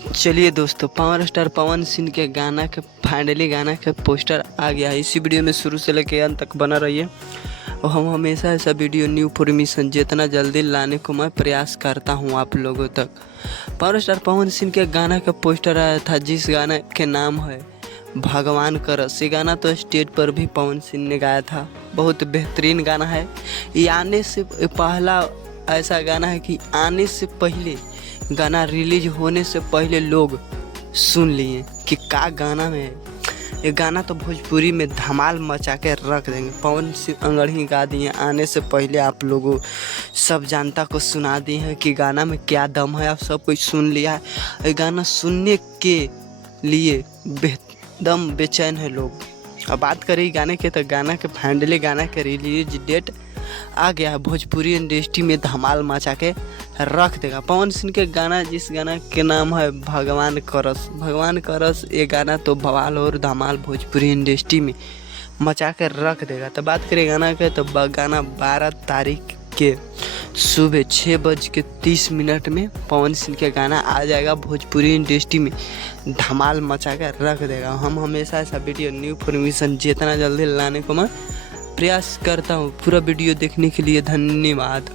चलिए दोस्तों, power star Pawan सिंह के गाना के फाइनली गाना के पोस्टर आ गया है। इसी वीडियो में शुरू से लेकर अंत तक बना रहिए और हम हमेशा ऐसा वीडियो न्यू इन्फॉर्मेशन जितना जल्दी लाने को मैं प्रयास करता हूं आप लोगों तक। पावर स्टार पवन सिंह के गाना का पोस्टर आया था जिस गाना के नाम है भगवान करस। ये गाना तो स्टेज पर भी पवन सिंह ने गाया था। बहुत बेहतरीन गाना है। ये आने से पहला ऐसा गाना है कि आने से पहले गाना रिलीज होने से पहले लोग सुन लिए कि का गाना में है। ये गाना तो भोजपुरी में धमाल मचा के रख देंगे। पवन सिंह अंगड़ी गा दिए आने से पहले, आप लोगों सब जनता को सुना दिए हैं कि गाना में क्या दम है। आप सब कुछ सुन लिया है। ये गाना सुनने के लिए एकदम बेचैन है लोग। अब बात करें गाने के तो गाना के फाइनली गाना के रिलीज डेट आ गया है। भोजपुरी इंडस्ट्री में धमाल मचा के रख देगा। पवन सिंह के गाना जिस गाना के नाम है भगवान करस। भगवान करस ये गाना तो बवाल और धमाल भोजपुरी इंडस्ट्री में मचा के रख देगा। तो बात करें गाना के तो गाना 12 तारीख के सुबह 6:30 में पवन सिंह के गाना आ जाएगा। भोजपुरी इंडस्ट्री में धमाल मचा के रख देगा। हम हमेशा ऐसा वीडियो न्यू इन्फॉर्मेशन जितना जल्दी लाने को मैं प्रयास करता हूँ। पूरा वीडियो देखने के लिए धन्यवाद।